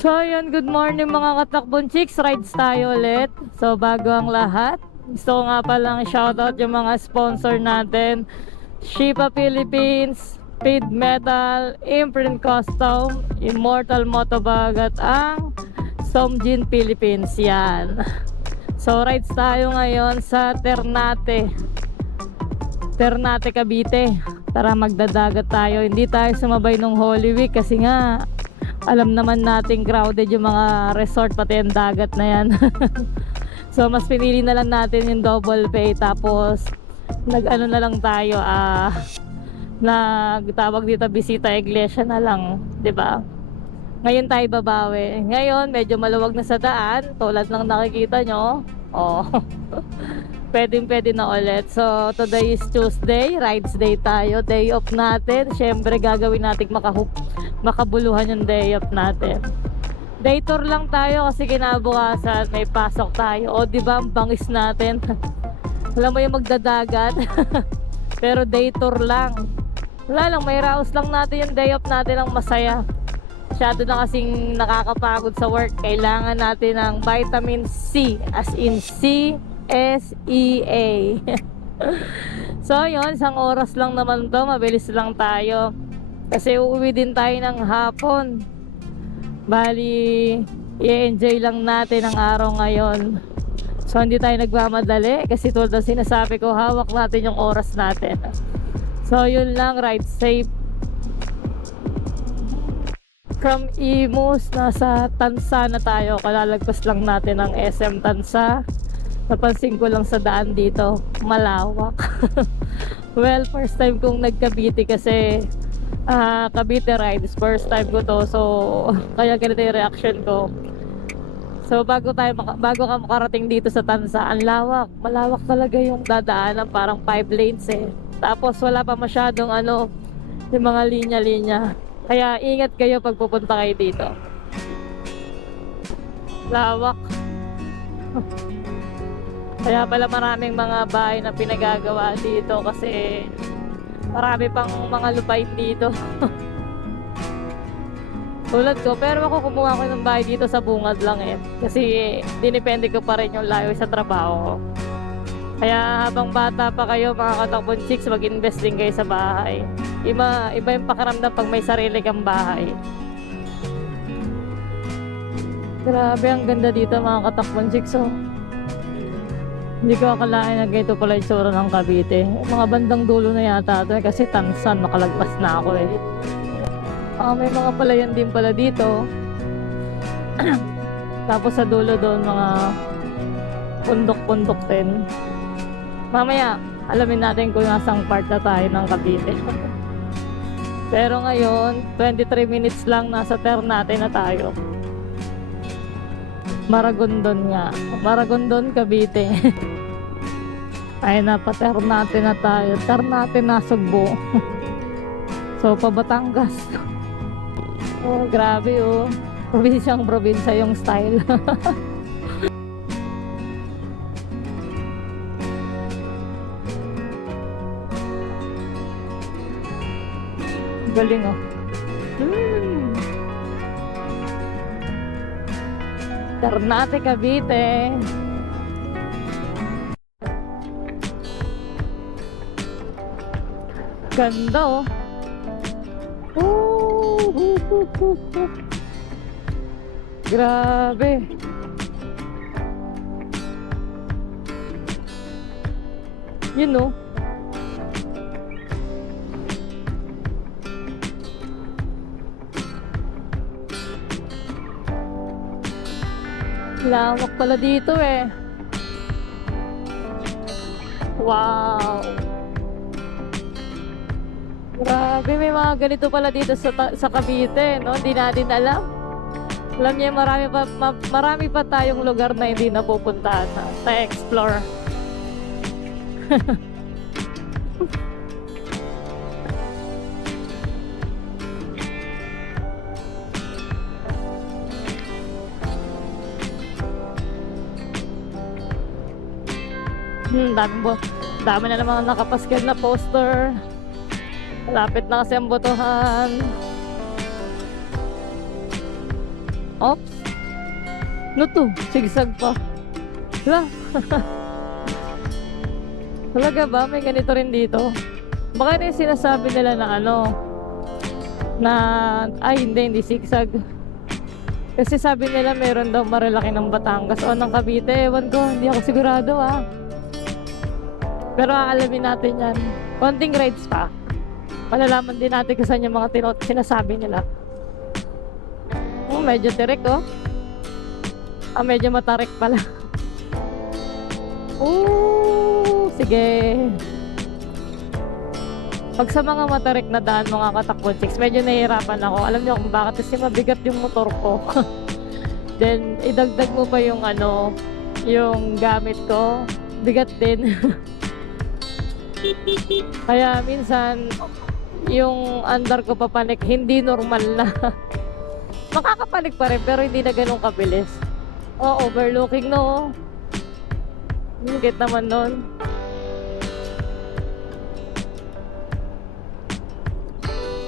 So yun, good morning mga katakbon chicks. Rides tayo ulit. So bago ang lahat, gusto ko nga palang shoutout yung mga sponsor natin: Shipa Philippines, Speed Metal, Imprint Custom, Immortal Motobag at ang Somjin Philippines. Yan. So rides tayo ngayon sa Ternate, Cavite. Tara, magdadagat tayo. Hindi tayo sumabay nung Holy Week kasi nga alam naman nating crowded yung mga resort, pati yung dagat na yan. So mas pinili na lang natin yung double pay, tapos nag-ano na lang tayo, nagtawag dito, bisita iglesia na lang, 'di ba? Ngayon tayo babawi. Ngayon medyo maluwag na sa daan, tulad ng nakikita nyo. Oh. Pwede na ulit. So today is Tuesday, rides day tayo, day off natin. Syempre gagawin natin makabuluhan yung day off natin. Day tour lang tayo kasi kinabukasan may pasok tayo. O di ba ang bangis natin. Alam mo yung magdadagat. Pero day tour lang. Wala lang, may raos lang natin yung day off natin ng masaya. Masyado na kasing nakakapagod sa work. Kailangan natin ng vitamin C, as in CSEA. So yun, isang oras lang naman to, mabilis lang tayo kasi uuwi din tayo ng hapon. Bali, i-enjoy lang natin ang araw ngayon. So hindi tayo nagmamadali kasi tulad ng sinasabi ko, hawak natin yung oras natin. So yun lang, ride safe. From Imus, nasa Tansa na tayo. Kalalagpas lang natin ang SM Tansa. Napansin ko lang sa daan dito, malawak. Well, first time kong nag-Cavite kasi Cavite rides, first time ko to. So, kaya ganito yung reaction ko. So, bago ka makarating dito sa Tansa, ang lawak. Malawak talaga yung dadaanan, parang 5 lanes eh. Tapos, wala pa masyadong yung mga linya-linya. Kaya ingat kayo pag pupunta kayo dito. Lawak. Kaya pala maraming mga bahay na pinagagawa dito kasi marami pang mga lupain dito. Tulad ko, pero ako kumuha ko ng bahay dito sa bungad lang eh. Kasi dinepende ko pa rin yung layo sa trabaho ko. Kaya habang bata pa kayo mga katakbon chicks, mag-invest din kayo sa bahay. Iba yung pakiramdam pag may sarili kang bahay. Grabe, ang ganda dito mga katakbon chicks. Oh. Hindi ko akalain na ganito pala yung tsura ng Cavite. Mga bandang dulo na yata ito kasi Tansan, makalagpas na ako eh. May mga palayan din pala dito. Tapos sa dulo doon mga pundok-pundok din. Mamaya alamin natin kung nasang part na tayo ng Cavite. Pero ngayon 23 minutes lang, nasa Ternate na tayo. Maragondon nga, Maragondon, Cavite. Ay na, pa Ternate na tayo. Ternate na Sugbo. So pa Batangas. Oh grabe oh, probinsyang probinsya yung style. Galing oh. Ternate, Cavite. Ganda oh. Grabe. Yun oh. Lawak pala dito eh. Wow. Grabe, may mga ganito pala dito sa Cavite, no? Hindi natin alam. Alam niyo, marami pa tayong lugar na hindi napupuntahan na explore. Dami na namang nakapaskil na poster. Malapit na kasi ang botohan. Oops. Ano to? Sigsag pa. Hala. Talaga ba? May ganito rin dito? Baka ito yung sinasabi nila na ano, na, ay hindi sigsag. Kasi sabi nila meron daw Marilaki ng Batangas o ng Cavite. Ewan ko, hindi ako sigurado Pero aalamin natin yan. Konting rides pa. Malalaman din natin kung saan yung mga sinasabi nila. Medyo tirik medyo matarik pala. Sige. Pag sa mga matarik na daan mga katakbo chicks, medyo nahihirapan ako. Alam niyo kung bakit, kasi mabigat yung motor ko. Then idagdag mo pa yung yung gamit ko, bigat din. Kaya minsan yung andar ko papanik hindi normal na. Makakapanik pa rin pero hindi na ganun kabilis. Overlooking Higit naman nun.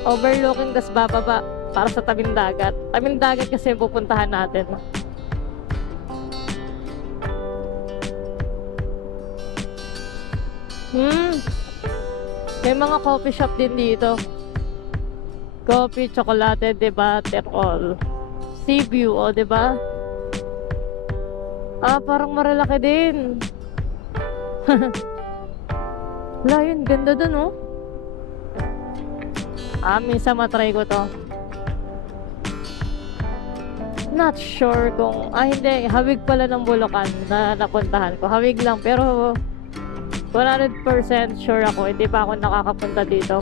Overlooking, tas bababa para sa tabing dagat. Tabing dagat kasi pupuntahan natin. May mga coffee shop din dito. Coffee, chocolate, diba? Terol. Sea view, diba? Parang Marilaki din. Wala yun, ganda dun minsan matry ko to. Not sure kung hindi, hawig pala ng Bulacan na napuntahan ko. Hawig lang, pero 100% sure ako hindi pa ako nakakapunta dito.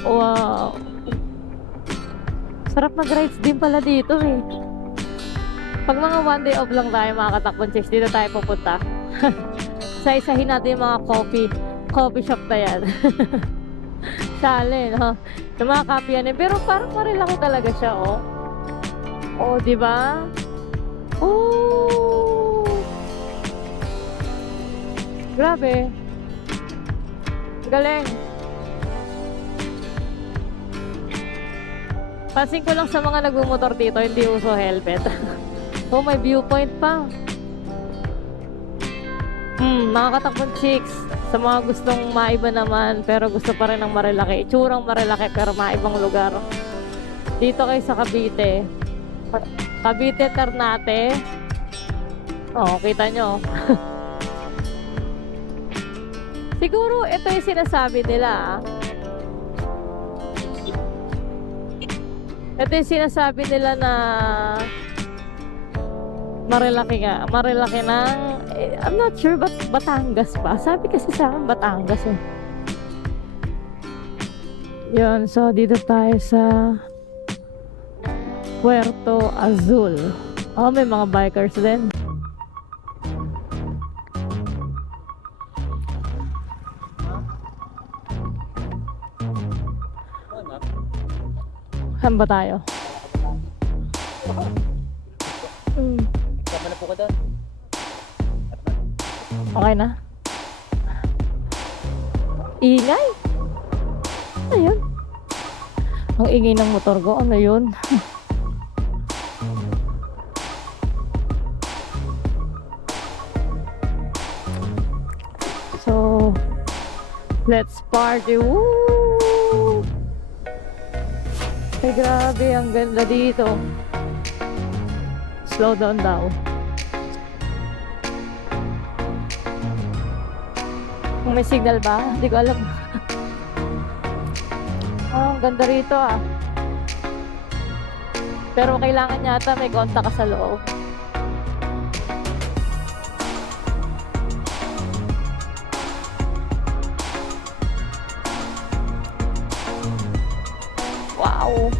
Wow, sarap mag-rides din pala dito Pag mga one day off lang tayo mga katakbon chicks, dito tayo pupunta. Isa-isahin natin yung mga coffee shop na yan. Sali, yung mga coffee yan pero parang Marilaki talaga siya diba? Grabe. Galing. Pansin ko lang sa mga nagmumotor dito, hindi uso helmet. May viewpoint pa. Mga katakbong chicks, sa mga gustong maiba naman pero gusto pa rin ng Marilaki, itsurang Marilaki pero maibang lugar, dito kayo sa Cavite. Cavite, Ternate. Kita nyo. Siguro ito yung sinasabi nila Ito yung sinasabi nila na Marilaki ng I'm not sure, but Batangas pa. Sabi kasi sa akin Batangas Yun, so dito tayo sa Puerto Azul. May mga bikers din. Saan ba tayo? Sama na po ka doon. Okay na? Ingay! Ayun. Ang ingay ng motor ko. Ano yun? So, let's party. Woo! Ay, grabe. Ang ganda dito. Slow down daw. Kung may signal ba? Hindi ko alam. Ang ganda rito Pero kailangan yata may kontak ka sa loob. Wow!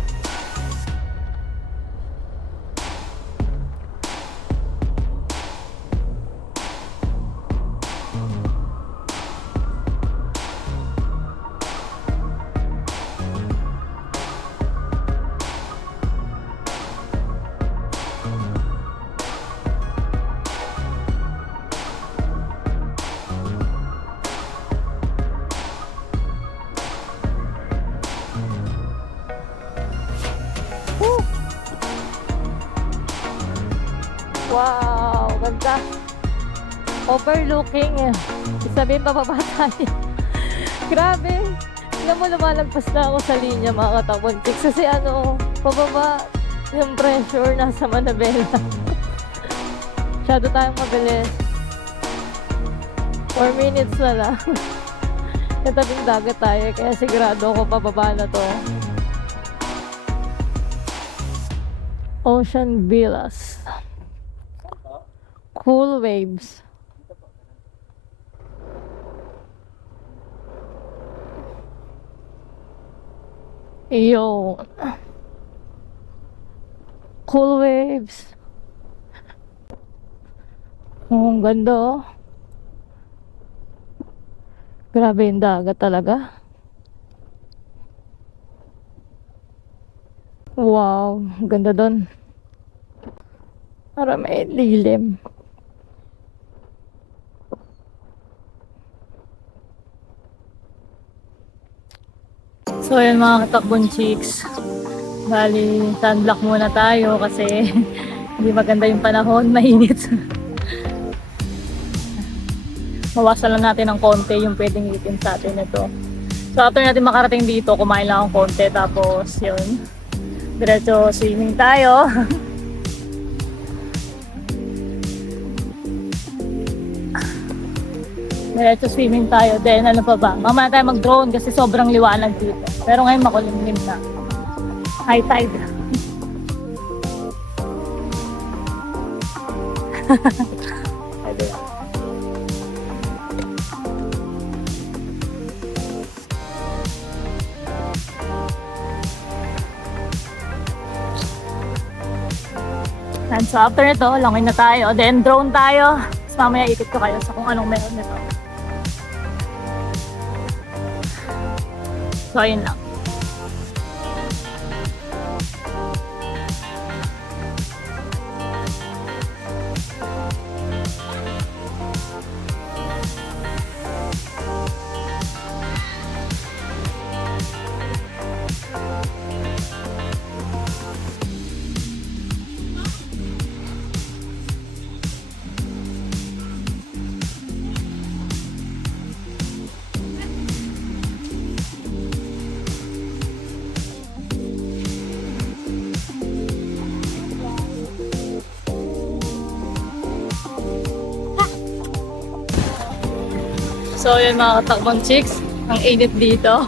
bangka. Overlooking. Sabihin pababa tayo. Grabe. Tingnan mo, lumalagpas na ako sa linya mga katakbontik. Kasi pababa yung pressure nasa Manabela. Masyado tayong mabilis. 4 minutes na lang. Natabing dagat tayo, kaya sigurado ako pababa na to. Ocean Villas. Cool waves. Yo. Cool waves. Oh, ang ganda oh. Grabe yung dagat talaga. Wow, ang ganda doon. Para may lilim. So yun mga katakbon chicks, bali sunblock muna tayo kasi hindi maganda yung panahon, mainit. Mawasan lang natin ng konti yung pwedeng itin sa atin ito. So after natin makarating dito, kumain lang ng konti, tapos yun, diretso swimming tayo. Diretso swimming tayo. Then ano pa ba? Mamaya tayo mag-drone kasi sobrang liwanag dito. Pero ngayon makulimlim na. High tide. And so after nito, langoy na tayo. Then drone tayo. Tapos mamaya ikot ko kayo sa kung anong meron nito. So ayun lang. So yun mga katakbong chicks, ang init dito.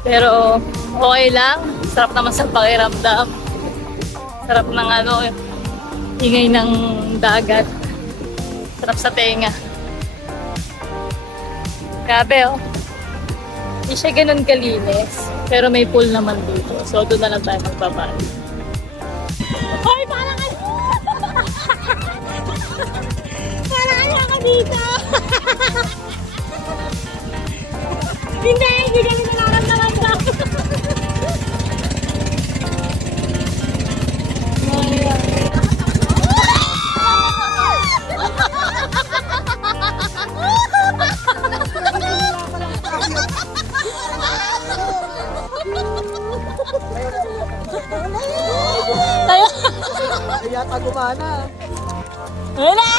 Pero okay lang, sarap naman sa pakiramdam. Sarap ng ingay ng dagat. Sarap sa tenga. Grabe oh. Hindi siya ganun kalinis, pero may pool naman dito. So doon na lang tayo magbabali. Hoy, parang ano? Parang ano ka dito? Hindi kami nararamdaman ba? Kaya tagumana. Wala!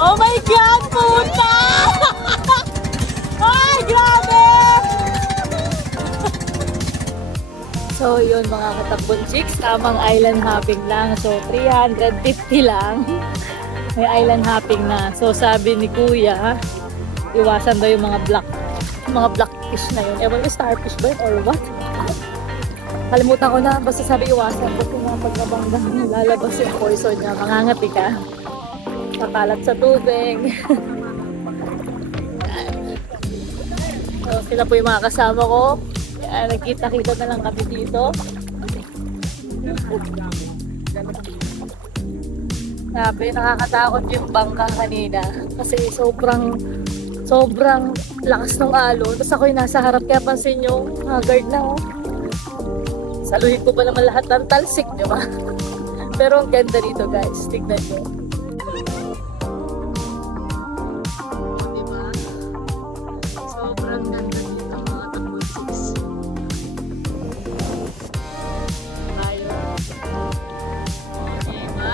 Oh my God, puta! Ay, grabe! So yun mga katakbon chicks, tamang island hopping lang. So 350 lang. May island hopping na. So sabi ni Kuya, iwasan daw yung mga black fish na yun. Ewan ko, starfish ba yun or what? Kalimutan ko na, basta sabi iwasan. Kasi mga pagkabanggang lalabas yung poison niya. Mangangati ka. Kakalat sa tubig. So sila po yung mga kasama ko. Nagkita-kita na lang kami dito. Sabi, nakakatakot yung bangka kanina. Kasi sobrang lakas ng alon. Tapos ako'y nasa harap, kaya pansin yung haggard na oh. Saluhin ko ba naman lahat ng talsik, di ba? Pero ang ganda dito guys, tignan nyo. Diba? Sobrang ganda dito mga takbong chicks. Tayo. Diba?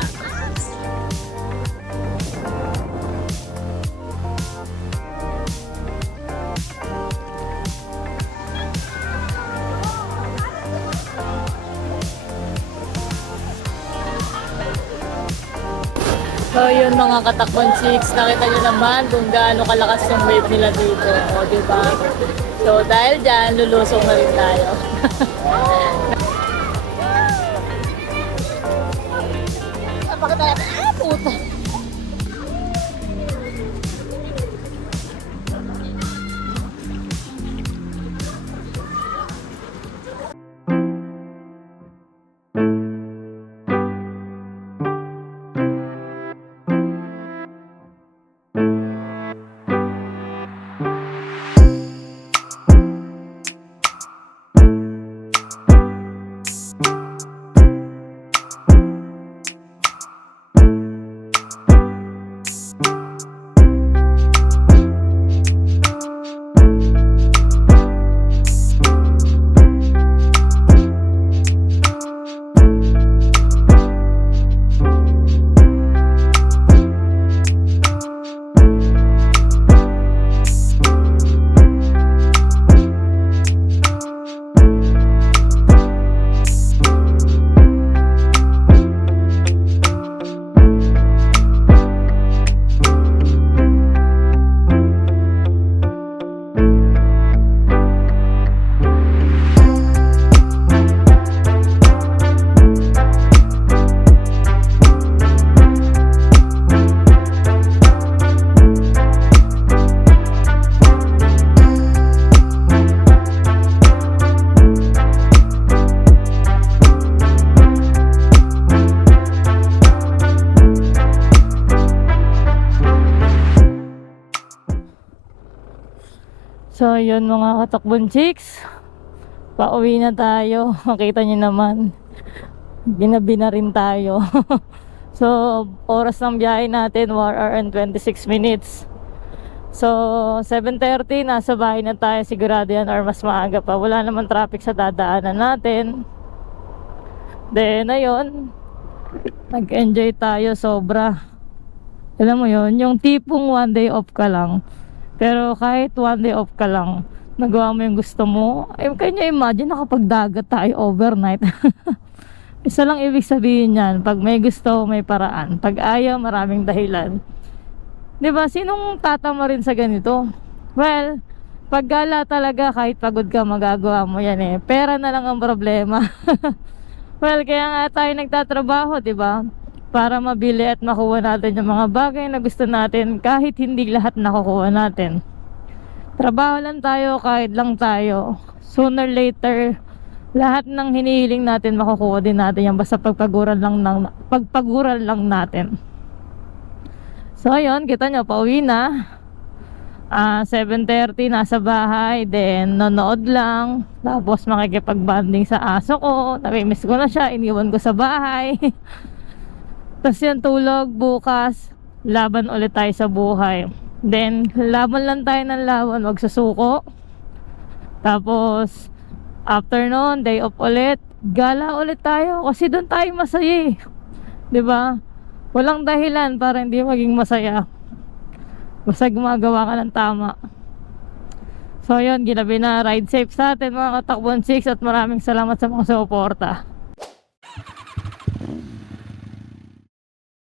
So yun mga katakbon chicks, nakita nyo naman kung gaano kalakas yung wave nila dito. O diba? So dahil dyan, lulusong na rin tayo. Napakita natin, puta! So yun mga katakbon chicks, pauwi na tayo. Makita nyo naman, ginabi na rin tayo. So oras ng biyahe natin 1 hour and 26 minutes. So 7:30 nasa bahay na tayo, sigurado yan, or mas maaga pa. Wala naman traffic sa dadaanan natin. Then ayun, nag-enjoy tayo sobra. Alam mo yun, yung tipong one day off ka lang, pero kahit one day off ka lang, nagawa mo yung gusto mo. Ay, kanya imagine nakapagdagat tayo overnight. Isa lang ibig sabihin yan, pag may gusto, may paraan. Pag ayaw, maraming dahilan. Diba, sinong tatama rin sa ganito? Well, pag gala talaga, kahit pagod ka, magagawa mo yan eh. Pera na lang ang problema. Well, kaya nga tayo nagtatrabaho, diba? Para mabili at makuha natin yung mga bagay na gusto natin, kahit hindi lahat nakukuha natin. Trabaho lang tayo, kahit lang tayo, sooner later lahat ng hinihiling natin makukuha din natin yan, basta pagpaguran lang natin. So ayun, kita nyo, pauwi na. 7:30 nasa bahay, then nanood lang, tapos makikipag-banding sa aso ko. Namimiss ko na siya, iniwan ko sa bahay. Tapos yan, tulog. Bukas laban ulit tayo sa buhay. Then laban lang tayo ng laban, wag susuko. Tapos after noon, day off ulit, gala ulit tayo, kasi doon tayo masaya eh. 'Di ba? Walang dahilan para hindi maging masaya, basta gumagawa ka ng tama. So yun, ginabi na. Ride safe sa atin mga katakbon chicks, at maraming salamat sa mga suporta.